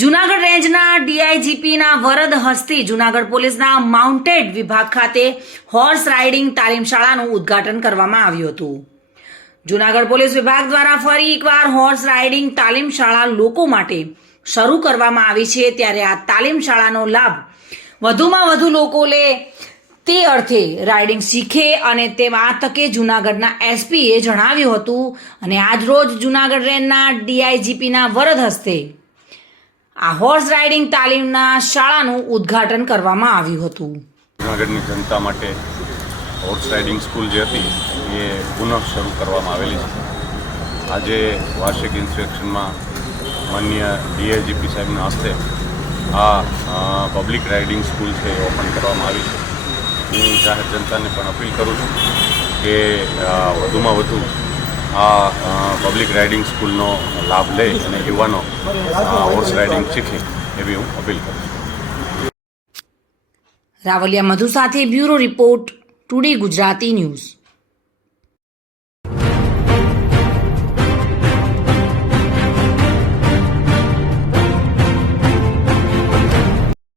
જૂનાગઢ રેન્જના ડીઆઈજીપીના વરદ હસ્તે જૂનાગઢ પોલીસના માઉન્ટેડ વિભાગ ખાતે હોર્સ રાઇડિંગ તાલીમ શાળાનું ઉદ્ઘાટન કરવામાં આવ્યું હતું। જૂનાગઢ પોલીસ વિભાગ દ્વારા ફરી એકવાર હોર્સ રાઇડિંગ તાલીમ શાળા લોકો માટે શરૂ કરવામાં આવી છે, ત્યારે આ તાલીમ શાળાનો લાભ વધુમાં વધુ લોકો લે તે અર્થે રાઇડિંગ શીખે અને તેમાં આ તકે જૂનાગઢના એસપીએ જણાવ્યું હતું અને આજરોજ જૂનાગઢ રેન્જના ડીઆઈજીપીના વરદ હસ્તે આ હોર્સ રાઇડિંગ તાલીમના શાળાનું ઉદ્ઘાટન કરવામાં આવ્યું હતું। જૂનાગઢની જનતા માટે હોર્સ રાઇડિંગ સ્કૂલ જે હતી એ પુનઃ શરૂ કરવામાં આવેલી છે। આજે વાર્ષિક ઇન્સ્પેક્શનમાં માનનીય ડીઆઈજીપી સાહેબના હસ્તે આ પબ્લિક રાઇડિંગ સ્કૂલ છે એ ઓપન કરવામાં આવી છે। હું જાહેર જનતાને પણ અપીલ કરું છું કે વધુમાં વધુ આ પબ્લિક રાઇડિંગ સ્કૂલનો લાભ લે અને યુવાનો હોર્સ રાઇડિંગ શીખે એવી હું અપીલ કરું છું। રાવલિયા મધુ સાથે bureau report, today Gujarati news.